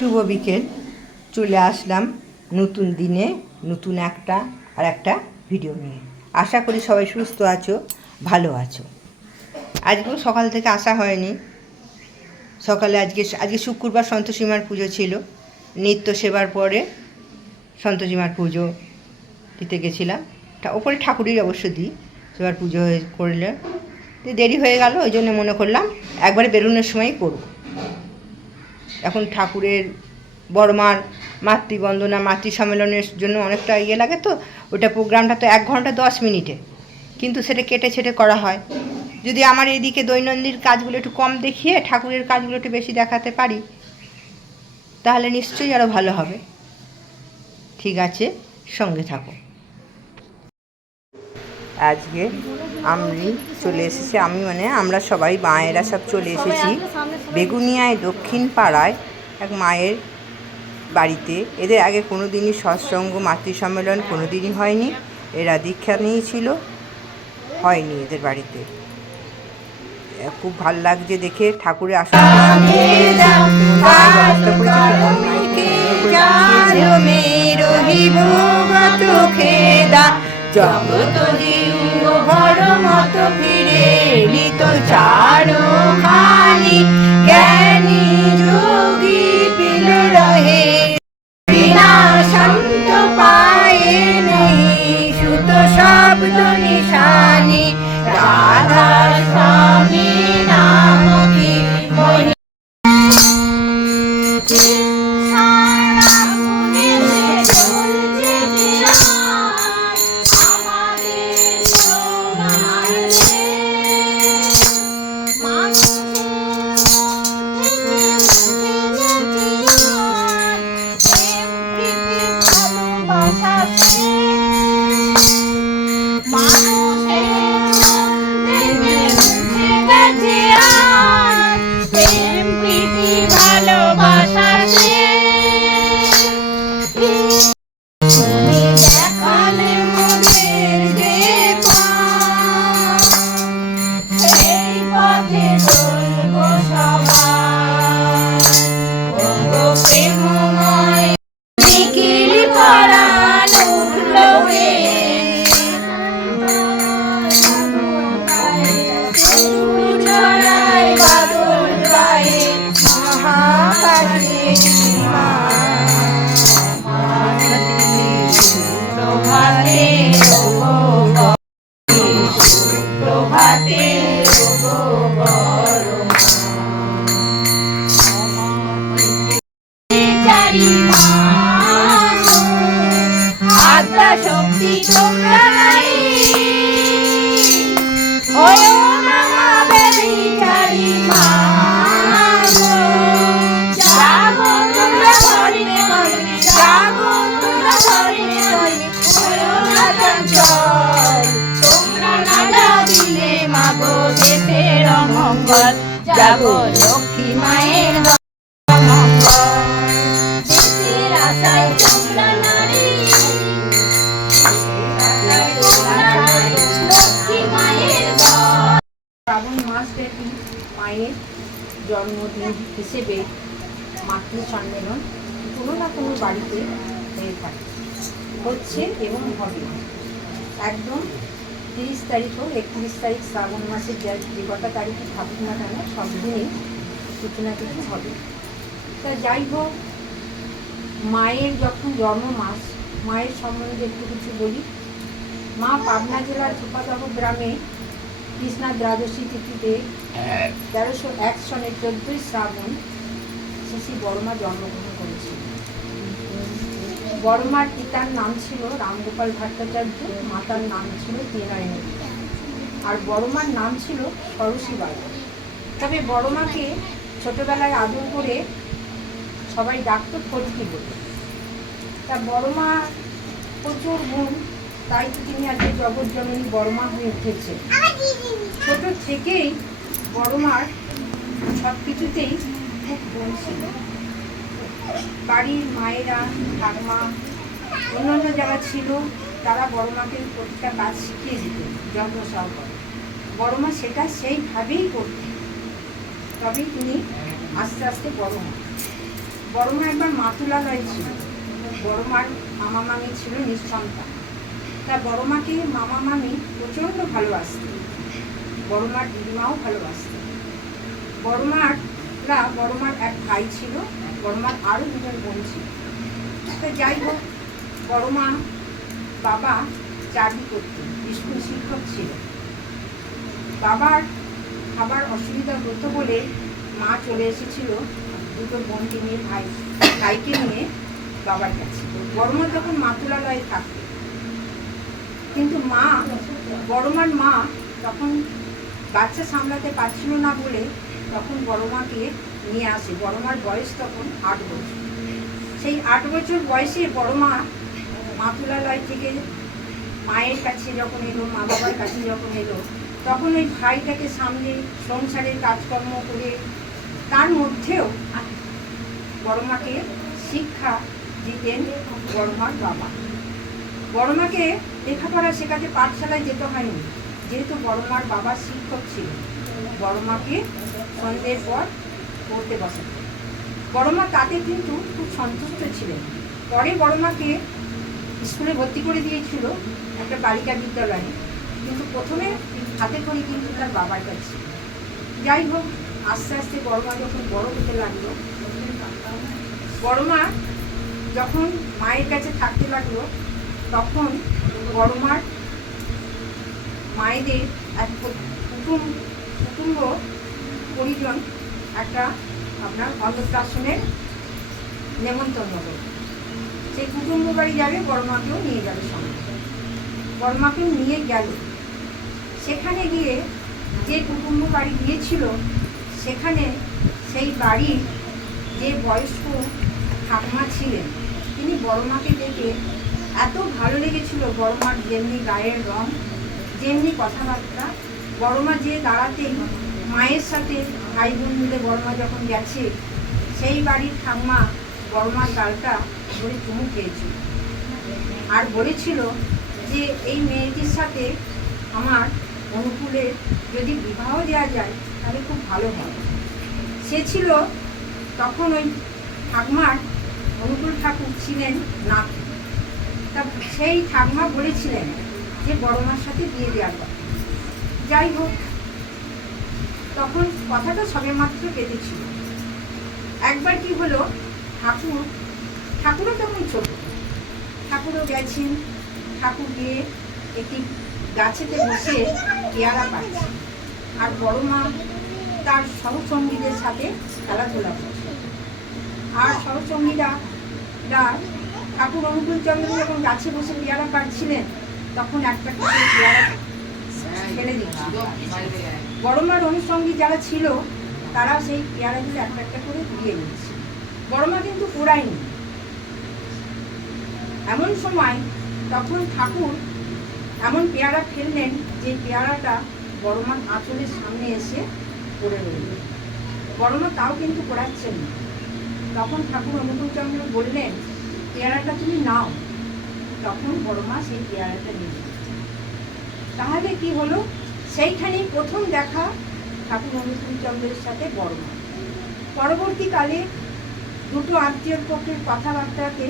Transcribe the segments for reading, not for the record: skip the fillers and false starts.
শুভ বিকেল। চলে আসলাম নতুন দিনে নতুন একটা ভিডিও নিয়ে। আশা করি সবাই সুস্থ আছো, ভালো আছো। আজকেও সকাল থেকে আসা হয়নি। সকালে আজকে শুক্রবার সন্তোষীমার পুজো ছিল। নিত্য সেবার পরে সন্তোষীমার পুজো দিতে গেছিলাম। ওপরে ঠাকুরের অবশ্য দিই, সেবার পুজো করলে দেরি হয়ে গেল, ওই জন্য মনে করলাম একবারে বেরোনোর সময় করব। এখন ঠাকুরের বড়মার মাতৃবন্দনা মাতৃ সম্মেলনের জন্য অনেকটা লাগে, তো ওটা প্রোগ্রামটা তো 1 ঘন্টা 10 মিনিটে, কিন্তু সেটা কেটে ছেটে করা হয়। যদি আমার এইদিকে দৈনন্দিন কাজগুলো একটু কম দেখিয়ে ঠাকুরের কাজগুলো একটু বেশি দেখাতে পারি, তাহলে নিশ্চয়ই আরও ভালো হবে। ঠিক আছে, সঙ্গে থাকো। আজকে আমি চলে এসেছি, আমরা সবাই মায়েরা সব চলে এসেছি বেগুনিয়ায় দক্ষিণ পাড়ায় এক মায়ের বাড়িতে। এদের আগে কোনো দিনই সৎসঙ্গ মাতৃ সম্মেলন কোনো দিনই হয়নি। এরা দীক্ষা নিয়েছিল, হয়নি এদের বাড়িতে। খুব ভাল লাগছে দেখে। ঠাকুরের আসন জগত জীব ঘর মত ফিরে নিত চারখানি, জ্ঞানী যোগী পিল রহে বিনা সন্ত পায়ে নেই সুত শব্দ নিশানি। রাধা স্বামী নাম কি মহি শক্তি তোমরা নাই ওয় মামা বেবি চারি মা জাগো তোমরা হরিণে হরিণে, জাগো তোমরা হরিণে হরিণে, ওয় না চঞ্চল তোমরা না জাগিলে মাগো দেশের অমঙ্গল। জাগো লক্ষ্মী মায়ের মঙ্গল, দেশের আশায় তোমরা নারী, শ্রাবণ মাসব্যাপী মায়ের জন্মদিন হিসেবে মাতৃ সম্মেলন কোনো না কোনো বাড়িতে হয়ে থাকে, হচ্ছে এবং হবে। একদম 30 তারিখ হোক 31 তারিখ শ্রাবণ মাসের যে কটা তারিখে থাকুক না কেন, সব দিনেই কিছু না কিছু হবে। তা যাই হোক, মায়ের যখন জন্ম মাস, মায়ের সম্বন্ধে একটু কিছু বলি। মা পাবনা জেলার ছোপাদহ গ্রামে কৃষ্ণা দ্বাদশী তিথিতে 1301 সনের 14ই শ্রাবণ শ্রী বড়মা জন্মগ্রহণ করেছিল। বড়মার পিতার নাম ছিল রামগোপাল ভট্টাচার্য, মাতার নাম ছিল ত্রিনয়নী, আর বড়মার নাম ছিল সরসী বাই। তবে বড়মাকে ছোটবেলায় আদর করে সবাই ডাকতো ফটকি বলে। তা বড়মা প্রচুর গুণ, তাই তো তিনি আজকে জগৎজননী বড়মা হয়ে উঠেছে। ছোট থেকেই বড়মার সব কিছুতেই খুব গুণ ছিল। বাড়ির মায়েরা, ঠাকুমা, অন্যান্য যারা ছিল তারা বড়মাকে প্রতিটা কাজ শিখিয়ে দিতেন যত্ন সহকারে। বড়মা সেটা সেইভাবেই করতেন, তবেই তিনি আস্তে আস্তে বড় হন। বড় মা একবার মাতুলালয় ছিল। বড় মার মামা মামি ছিল নিঃসন্তান। তা বড় মাকে মামা মামি প্রচণ্ড ভালোবাসতেন, বড় মার দিদিমাও ভালোবাসতেন। বড় মার এক ভাই ছিল, বড় মার আরও দুজন বোন ছিল। তা যাই হোক, বড় মা বাবা চাকরি করতেন, স্কুল শিক্ষক ছিল। বাবার খাবার অসুবিধা হতো বলে মা চলে এসেছিল দুটো বোনকে নিয়ে, ভাইকে নিয়ে বাবার কাছে। বড় মা তখন মাতুলালয়ে থাকত, কিন্তু বড় মার মা তখন বাচ্চা সামলাতে পারছিল না বলে তখন বড় মাকে নিয়ে আসে। বড় মার বয়স তখন 8 বছর। সেই 8 বছর বয়সে বড় মা মাতুলালয় থেকে মায়ের কাছে যখন এলো, মা বাবার কাছে যখন এলো, তখন ওই ভাইটাকে সামনে সংসারের কাজকর্ম করে তার মধ্যেও বড় মাকে শিক্ষা দিতেন বড় মার বাবা। বড় মাকে লেখাপড়া শেখাতে পাঠশালায় যেতে হয়নি, যেহেতু বড় মার বাবা শিক্ষক ছিল। বড় মাকে সন্ধ্যের পর পড়তে বসাতেন। বড় মা তাতে কিন্তু খুব সন্তুষ্ট ছিলেন। পরে বড় মাকে স্কুলে ভর্তি করে দিয়েছিল একটা বালিকা বিদ্যালয়ে, কিন্তু প্রথমে হাতে করে কিন্তু তার বাবার কাছে। যাই হোক, আস্তে আস্তে বড় মা যখন বড় হতে লাগলো, বড় মা যখন মায়ের কাছে থাকতে লাগলো, তখন বড় মার মায়েদের এক কুটুম্ব পরিজন একটা আপনার অন্নপ্রাশনের নেমন্তন্ন করবে। সেই কুটুম্ব বাড়ি যাবে, বড় মাকেও নিয়ে যাবে সঙ্গে। বড় মাকেও নিয়ে গেল। সেখানে গিয়ে যে কুটুম্ব বাড়ি গিয়েছিল, সেখানে সেই বাড়ির যে বয়স্ক ঠাকুমা ছিলেন, তিনি বড় মাকে দেখে এত ভালো লেগেছিল। বড় মার যেমনি গায়ের রং, যেমনি কথাবার্তা, বড় মা যে দাঁড়াতেই মায়ের সাথে ভাই বোন মিলে বড় মা যখন গেছে, সেই বাড়ির ঠাকুমা বড় মার গালটা ধরে চুমু খেয়েছিল আর বলেছিল যে এই মেয়েটির সাথে আমার অনুকূলে যদি বিবাহ দেওয়া যায় তাহলে খুব ভালো হয়। সে ছিল তখন ওই ঠাকুমার অনুকূল ঠাকুর ছিলেন নাথ। তা সেই ঠাকুমা বলেছিলেন যে বড় মার সাথে বিয়ে দেওয়ার কথা। যাই হোক, তখন কথাটা সবে মাত্র কেঁদেছিল। একবার কি হলো, ঠাকুরও তখন ছোট, ঠাকুরও গেছেন। ঠাকুর গিয়ে একটি গাছেতে বসে পেয়ারা পাচ্ছে, আর বড় মা তার সহসঙ্গীদের সাথে খেলাধুলা করছে। আর সহসঙ্গীরা ঠাকুর অনুকূল চন্দ্র যখন গাছে বসে পেয়ারা পাচ্ছিলেন, তখন একটা করে পেয়ারা ফেলে দিচ্ছিল। বড় মার অনুসঙ্গী যারা ছিল, তারা সেই পেয়ারাগুলো একটা একটা করে দিয়ে নিচ্ছে। বড় মা কিন্তু পোড়ায়নি। এমন সময় তখন ঠাকুর এমন পেয়ারা ফেললেন যে পেয়ারাটা বড় মার আঁচলের সামনে এসে পড়ে রইল। বড় মা তাও কিন্তু পোড়াচ্ছেন না। তখন ঠাকুর অনুকূলচন্দ্র বললেন, পেয়ারাটা তুমি নাও। তখন বড় মা সেই পেয়ারাটা নিয়ে। তাহলে কি হলো, সেইখানেই প্রথম দেখা ঠাকুর অনুকূলচন্দ্রের সাথে বড় মা। পরবর্তীকালে দুটো আত্মীয়র পক্ষের কথাবার্তাতে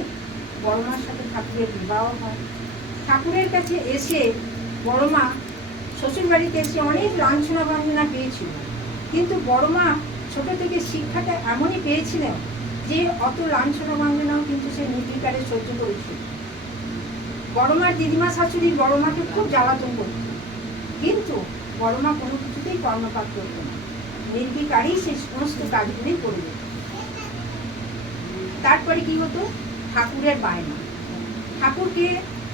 বড় মার সাথে ঠাকুরের বিবাহ হয়। ঠাকুরের কাছে এসে বড় মা শ্বশুরবাড়িতে এসে অনেক লাঞ্ছনা বাঞ্ছনা পেয়েছিল, কিন্তু বড় মা ছোট থেকে শিক্ষাটা এমনই পেয়েছিলেন যে অত লাঞ্ছনা বাঞ্ছনাও কিন্তু সে নির্বিকারে সহ্য করেছিল। বড় মার দিদিমা শাশুড়ি বড় মাকে খুব জ্বালাতন করত, কিন্তু বড় মা কোনো কিছুতেই কর্ণপাত করত না, নির্বিকারেই সেই সমস্ত কাজগুলি করে যেত। তারপরে কি হতো, ঠাকুরের বায়না। ঠাকুরকে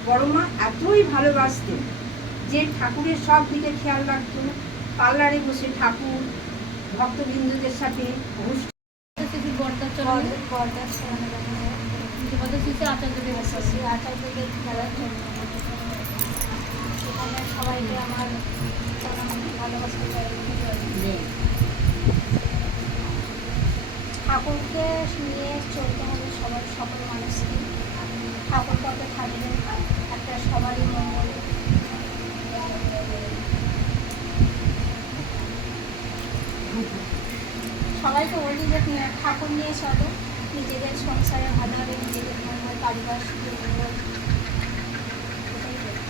বড় মা এতই ভালোবাসতেন যে ঠাকুরের সব দিকে খেয়াল রাখতো। পার্লারে বসে ঠাকুর ভক্তবৃন্দদের সাথে সবাইকে আমার ভালোবাসা ঠাকুরকে নিয়ে চলতে হবে সকল মানুষকে। ঠাকুর পথে থাকবে একটা সবারই মঙ্গল। সবাইকে বলি যে ঠাকুর নিয়ে চলো, নিজেদের সংসারে ভালো হবে, নিজেদের মঙ্গল, পারিপার্শ্বিক মঙ্গল, এটাই বলি।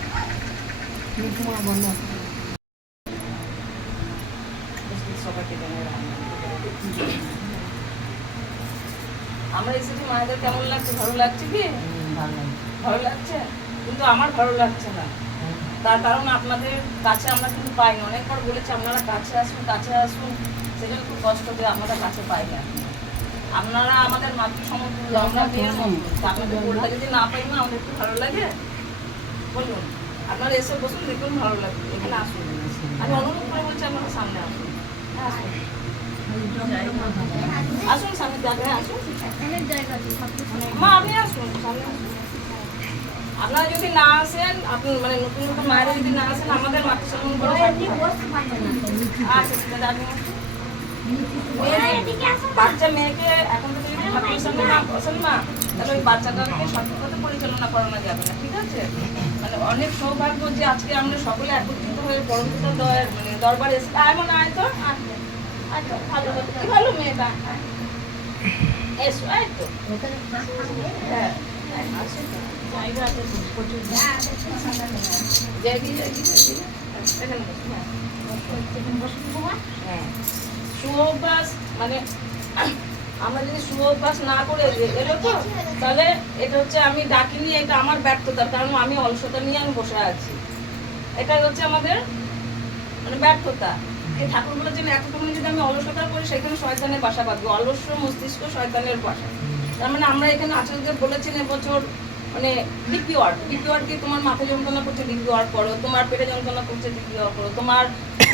আমরা এসেছি মায়েদের কেমন লাগছে? ভালো লাগছে কি? ভালো লাগছে, কিন্তু আমার ভালো লাগছে না। তার কারণ আপনাদের কাছে আমরা কিন্তু পাই না। অনেকবার বলেছি আপনারা কাছে আসুন, কাছে আসুন, সেজন্য খুব কষ্ট দিয়ে আমরা কাছে পাই না। আপনারা আমাদের মাতৃ সমতুল্য, আমরা মেয়ের মতো। আপনাদের গোলটা যদি না পাই না, আমাদের একটু ভালো লাগে? বলুন, আপনারা এসে বসুন, দেখুন ভালো লাগবে। এখানে আসুন, আমি অনুরোধ করে বলছি আপনারা সামনে আসুন। হ্যাঁ, আসুন, আসুন সামনে জায়গায় আসুন। অনেক জায়গা আছে, সব কিছু নেই। মা আপনি আসুন, সামনে আসুন। আপনারা যদি না আসেন, আপনি মানে নতুন নতুন মায়েরা যদি না আসেন, আমাদের মাতৃ সম্মান করে থাকবে। আচ্ছা ঠিক আছে, আপনি আসুন। বাচ্চা মেয়েকে এখন থেকে যদি ঠাকুরের সামনে না বসেন মা, তাহলে ওই বাচ্চাটাকে সঠিক পথে পরিচালনা করানো যাবে না, ঠিক আছে? মানে অনেক সৌভাগ্য যে আজকে আমরা সকলে একত্রিত হয়ে পরম পিতার মানে দরবারে এসে এমন আয় তো আচ্ছা ভালো কি ভালো মেয়েটা এসো, এই তো হ্যাঁ আসুন তো। জায়গা আছে প্রচুর, জায়গি এখানে বসুন। হ্যাঁ, সুঅভ্যাস মানে আমরা যদি সুঅভ্যাস না করে এলো তো, তাহলে এটা হচ্ছে আমি ডাকিনি, এটা আমার ব্যর্থতা। কারণ আমি অলসতা নিয়ে আমি বসে আছি, এটা হচ্ছে আমাদের মানে ব্যর্থতা। এই ঠাকুর বলেছেন এতটুকু যদি আমি অলসতা করি, সেখানে শয়তানের বাসা বাঁধবো। অলস্য মস্তিষ্ক শয়তানের বাসা। তার মানে আমরা এখানে আচার্যদেব বলেছেন এবছর মানে ডিপি ওয়ার্ড দিয়ে তোমার মাথা যন্ত্রণা করছে ডিপি ওয়ার্ড করো, তোমার পেটে যন্ত্রণা করছে ডিপি ওয়ার্ড করো, তোমার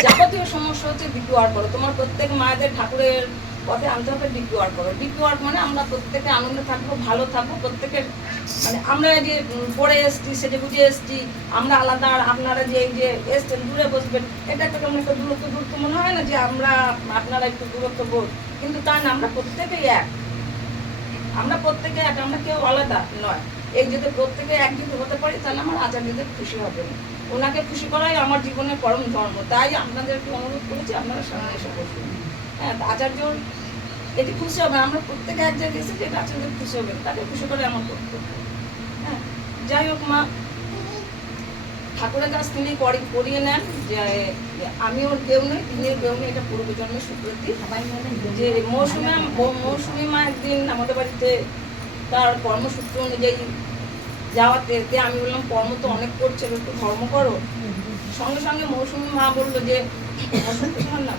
যাবতীয় সমস্যা হচ্ছে ডিপি ওয়ার্ড করো, তোমার প্রত্যেক মায়েদের ঠাকুরের পথে আনতে হবে ডিপি ওয়ার্ড করো। ডিপি ওয়ার্ড মানে আমরা প্রত্যেকে আনন্দে থাকবো, ভালো থাকবো, প্রত্যেকের মানে আমরা যে পড়ে এসছি, সেজে বুঝে এসছি, আমরা আলাদা, আর আপনারা যে এই যে এসছেন দূরে বসবেন, এটা একটা কেমন একটা দূরত্ব মনে হয় না যে আমরা আপনারা একটু দূরত্ব বোধ, কিন্তু তা না, আমরা প্রত্যেকেই এক। আমরা প্রত্যেকে এক, আমরা কেউ আলাদা নয়। এই যদি প্রত্যেকে এক যদি হতে পারি, তাহলে আমার আচার্যদের খুশি হবেন। ওনাকে খুশি করাই আমার জীবনের পরম ধর্ম। তাই আপনাদেরকে অনুরোধ করেছি আপনারা সামনে এসে বসুন। হ্যাঁ, আচার্য এটি খুশি হবে, আমরা প্রত্যেকে এক জায়গায় এসেছি, এটা আচার্যদের খুশি হবে, তাকে খুশি করে আমার কর্তব্য। হ্যাঁ, যাই হোক মা, ঠাকুরের কাছ তিনি করিয়ে নেন যে আমি ওর কেউ নই, তিনি কেউ নেই, এটা পূর্বজন্মের সুপ্রতি। যে মৌসুমী মা একদিন আমাদের বাড়িতে তার কর্মসূত্র অনুযায়ী যাওয়াতে আমি বললাম কর্ম তো অনেক করছে, একটু ধর্ম করো। সঙ্গে সঙ্গে মৌসুমী মা বললো যে না,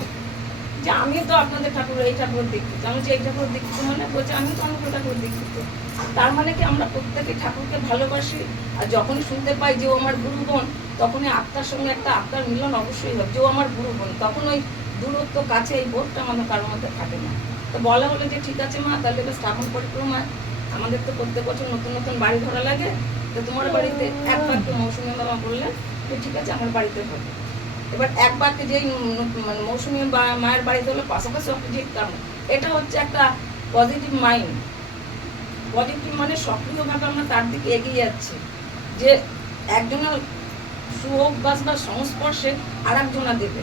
যে আমি তো আপনাদের ঠাকুর এই ঠাকুর দীক্ষিত। আমি যে এই ঠাকুর দীক্ষিত মানে বলছে আমি তো অনেক ঠাকুর দীক্ষিত। তার মানে কি আমরা প্রত্যেকে ঠাকুরকে ভালোবাসি, আর যখনই শুনতে পাই যে ও আমার গুরু বোন, তখনই আত্মার সঙ্গে একটা আত্মার মিলন অবশ্যই হবে যে ও আমার গুরু বোন। তখন ওই দূরত্ব কাছে এই বোধটা আমাদের কারোর মধ্যে থাকে না। তো বলা হলো যে ঠিক আছে মা, তাহলে বেশ শ্রাবণ পরিক্রমায় আমাদের তো প্রত্যেক বছর নতুন নতুন বাড়ি ধরা লাগে, তো তোমার বাড়িতে এক বাক্যে মৌসুমী বাবা বললেন যে ঠিক আছে আমার বাড়িতে হবে। এবার এক বাক্যে যেই মানে মৌসুমী মায়ের বাড়িতে হলো, পাশাপাশি অপোজিট কারণ। এটা হচ্ছে একটা পজিটিভ মাইন্ড। পজিটিভ মানে সক্রিয়ভাবে আমরা তার দিকে এগিয়ে যাচ্ছি, যে একজনের সুঅভ্যাস বা সংস্পর্শে আর একজনা দেবে।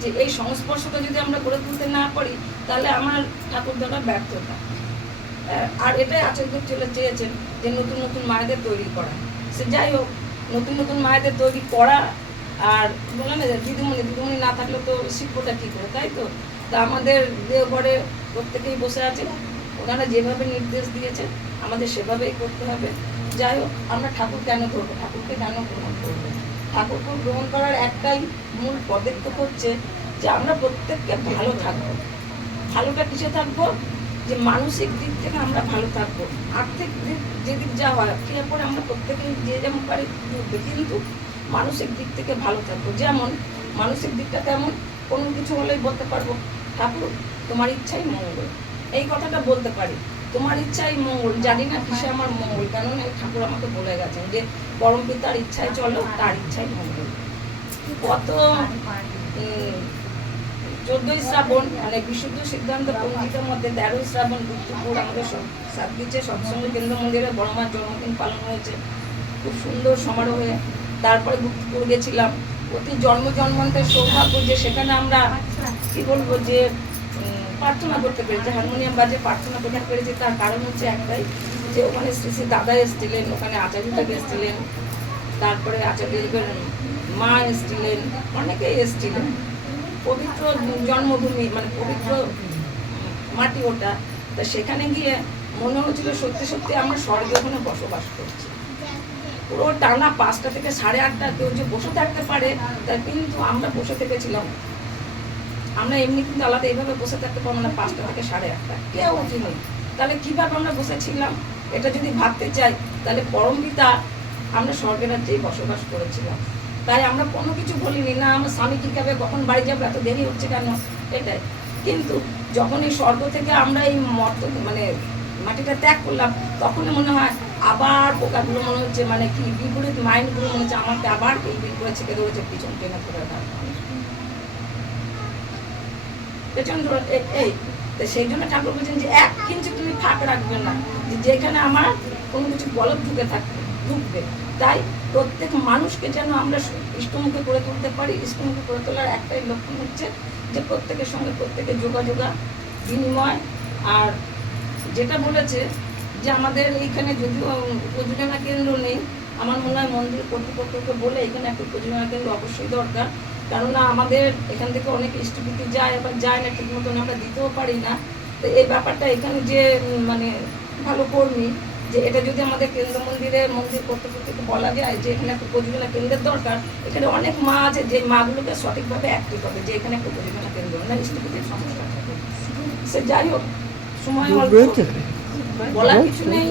যে এই সংস্পর্শটা যদি আমরা গড়ে তুলতে না পারি, তাহলে আমার ঠাকুর দাদা ব্যর্থতা। আর এটাই আচার্য চেয়েছেন যে নতুন নতুন মায়েদের তৈরি করা। সে যাই হোক, নতুন নতুন মায়েদের তৈরি করা, আর বললাম না দিদিমণি না থাকলে তো শিল্পটা কী করে, তাই তো? তা আমাদের দেওঘরে প্রত্যেকেই বসে আছে, ওনারা যেভাবে নির্দেশ দিয়েছেন আমাদের সেভাবেই করতে হবে। যাই হোক, আমরা ঠাকুর কেন ধরবো, ঠাকুরকে কেন গ্রহণ করবো? ঠাকুরকে গ্রহণ করার একটাই মূল পদক্ষেপ হচ্ছে যে আমরা প্রত্যেককে ভালো থাকবো। ভালোটা কিসে থাকবো? যে মানসিক দিক থেকে আমরা ভালো থাকবো। আর্থিক দিক যেদিক যা হয় ঠিক করে আমরা প্রত্যেকেই যে যেমন পারি ঘুরবে, কিন্তু মানসিক দিক থেকে ভালো থাকবো। যেমন মানসিক দিকটা কেমন, কোনো কিছু হলেই বলতে পারবো ঠাকুর তোমার ইচ্ছাই মঙ্গল, এই কথাটা বলতে পারি। তোমার ইচ্ছাই মঙ্গল, জানি না কিসে আমার মঙ্গল, কারণ এই ঠাকুর আমাকে বলে গেছেন যে পরম পিতার ইচ্ছায় চলো, তার ইচ্ছাই মঙ্গল। কত 14ই শ্রাবণ মানে বিশুদ্ধ সিদ্ধান্ত পঞ্জিকার মধ্যে 13ই শ্রাবণ গুপ্তপুর আমাদের সাতগিচ্ছে সৎসঙ্গ কেন্দ্র মন্দিরে বড় মার জন্মদিন পালন হয়েছে খুব সুন্দর সমারোহে। তারপরে গুপ্তপুর গেছিলাম, অতি জন্মান্তের সৌভাগ্য যে সেখানে আমরা কি বলবো যে প্রার্থনা করতে পেরেছি, হারমোনিয়াম বাজে প্রার্থনা করতে পেরেছি। তার কারণ হচ্ছে একটাই, যে ওখানে শ্রী শ্রী দাদা এসেছিলেন, ওখানে আচার্য দেব এসেছিলেন, তারপরে আচার্য দেবের মা এসেছিলেন, অনেকেই এসেছিলেন। পবিত্র জন্মভূমি, মানে পবিত্র মাটি ওটা। তা সেখানে গিয়ে মনে হচ্ছিল সত্যি সত্যি আমরা স্বর্গে ওখানে বসবাস করছি। পুরো টানা 5টা থেকে 8:30 কেউ যে বসে থাকতে পারে, তাই কিন্তু আমরা বসে থেকেছিলাম। আমরা এমনি কিন্তু আলাদা এইভাবে বসে থাকতে পারবো না 5টা থেকে 8:30, কেউ উঠিনি। তাহলে কীভাবে আমরা বসেছিলাম, এটা যদি ভাবতে চাই, তাহলে পরম পিতা আমরা স্বর্গের রাজ্যেই বসবাস করেছিলাম। তাই আমরা কোনো কিছু বলিনি, না আমার স্বামী কী খাবে, কখন বাড়ি যাবো, এত দেরি হচ্ছে কেন, এটাই। কিন্তু যখন এই স্বর্গ থেকে আমরা এই মানে মাটিটা ত্যাগ করলাম, তখনই মনে হয় আবার পোকাগুলো মনে হচ্ছে, মানে কি বিপরীত মাইন্ডগুলো মনে হচ্ছে আমাকে আবার এই বিল করে ছেড়ে ধরেছে, পিছন টেনে করে পেছন ধরে এই। তো সেই জন্য ঠাকুর বলছেন যে 1 ইঞ্চি তুমি ফাঁক রাখবে না, যেখানে আমার কোনো কিছু গলত ঢুকবে। তাই প্রত্যেক মানুষকে যেন আমরা ইষ্টমুখে করে তুলতে পারি। ইষ্টমুখে করে তোলার একটাই লক্ষণ হচ্ছে যে প্রত্যেকের সঙ্গে প্রত্যেকের যোগাযোগ বিনিময়। আর যেটা বলেছে যে আমাদের এইখানে যদিও উপজেলা কেন্দ্র নেই, আমার মনে হয় মন্দির কর্তৃপক্ষকে বলে এখানে একটা উপজেলা কেন্দ্র অবশ্যই দরকার। কেননা আমাদের এখান থেকে অনেক ইষ্টভূতি যায়, আবার যায় না ঠিক মতন, আমরা দিতেও পারি না। তো এই ব্যাপারটা এখানে যে মানে ভালো কর্মী, যে এটা যদি আমাদের কেন্দ্র মন্দির কর্তৃপক্ষকে বলা যায় যে এখানে একটা উপজেলা কেন্দ্রের দরকার। এখানে অনেক মা আছে যে মাগুলোকে সঠিকভাবে অ্যাক্টিভ হবে, যে এখানে একটা উপজেলা কেন্দ্র না, ইষ্টভূতির সমস্যা থাকে। সে যাই হোক, সময় বলার কিছু নেই।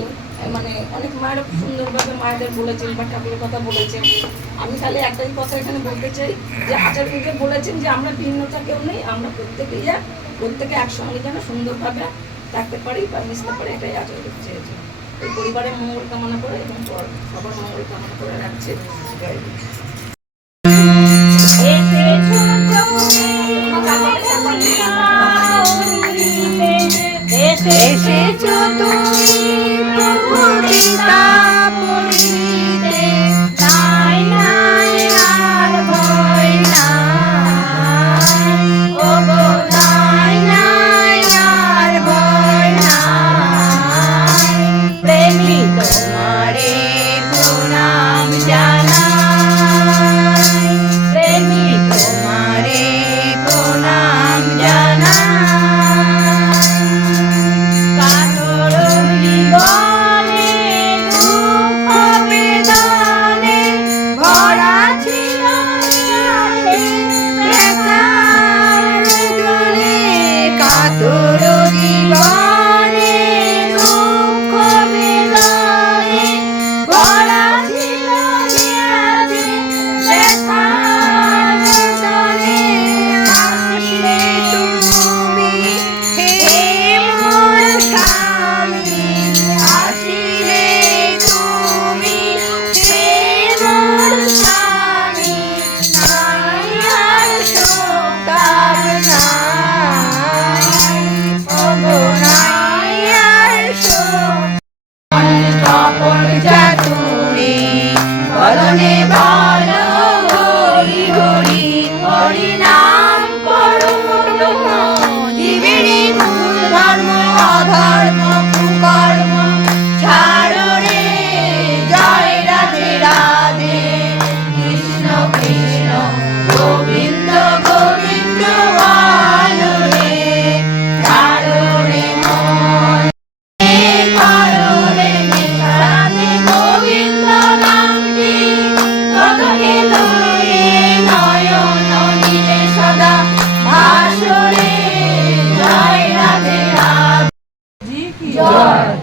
মানে অনেক মায়েরা খুব সুন্দরভাবে মায়েদের বলেছেন বা ঠাকুরের কথা বলেছেন। আমি খালি একটাই কথা এখানে বলতে চাই, যে আচার্যকে বলেছেন যে আমরা ভিন্নতা কেউ নেই, আমরা প্রত্যেকে একসঙ্গে যেন সুন্দরভাবে থাকতে পারি বা মিশতে পারি, এটাই আচার্য চেয়েছেন। এই পরিবারের মঙ্গল কামনা করে এবং সবার মঙ্গল কামনা করে রাখছে। জয় গুরু। এসেছো তুমি প্রভু পিতা বলিতে, নাই নাই আর ভয় নাই, ও গো নাই নাই আর ভয় নাই। প্রেমী তোমারে প্রণাম জানাই, প্রেমী তোমারে প্রণাম জানাই।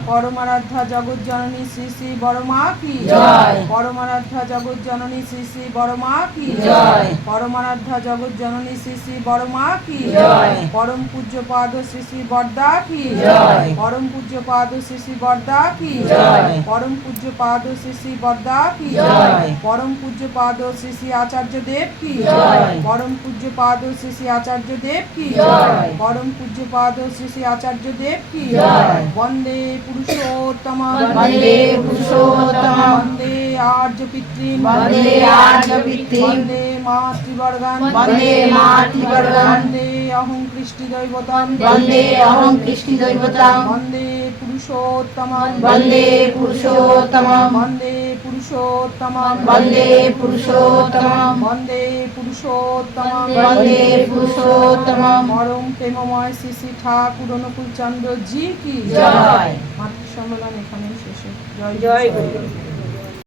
পরমারাধ্যা জগৎ জননী শ্রী শ্রী বড় মা কি জয়। পরমারাধ্যা জগৎ জননী শ্রী শ্রী বড় মা কি জয়। পরমারাধ্যা জগৎ জননী শ্রী শ্রী বড় মা কি জয়। পরম পূজ্য পাদ শ্রী শ্রী বরদা কি জয়। পরম পূজ্য পাদ শ্রী শ্রী বরদা কি জয়। পরম পূজ্য পাদ শ্রী শ্রী বরদা কি জয়। পরম পূজ্য পাদ শ্রী শ্রী আচার্য দেব কি জয়। পরম পূজ্য পাদ শ্রী শ্রী আচার্য দেব কি জয়। পরম পূজ্য পাদ শ্রী শ্রী আচার্য দেব কি জয়। বন্দে পুরুষ পুরুষোত্তমম বন্দে পুরুষোত্তমম বন্দে আর্য পিতৃন বন্দে আর্য পিতৃন বন্দে মাতৃবর্গান বন্দে মাতৃবর্গান বন্দে অহং কৃষ্টি দৈবতাম বন্দে অহং কৃষ্টি দৈবতাম বন্দে পুরুষোত্তমম বন্দে পুরুষোত্তমম বন্দে পুরুষোত্তমম বন্দে পুরুষোত্তমম বন্দে পুরুষোত্তমম বন্দে পুরুষোত্তমম পরম প্রেমময় শ্রী শ্রী ঠাকুর অনুকূল চন্দ্র জি কি জয়। মাতৃ সম্মেলন এখানেই শেষে জয় জয় গুরু। গুরু।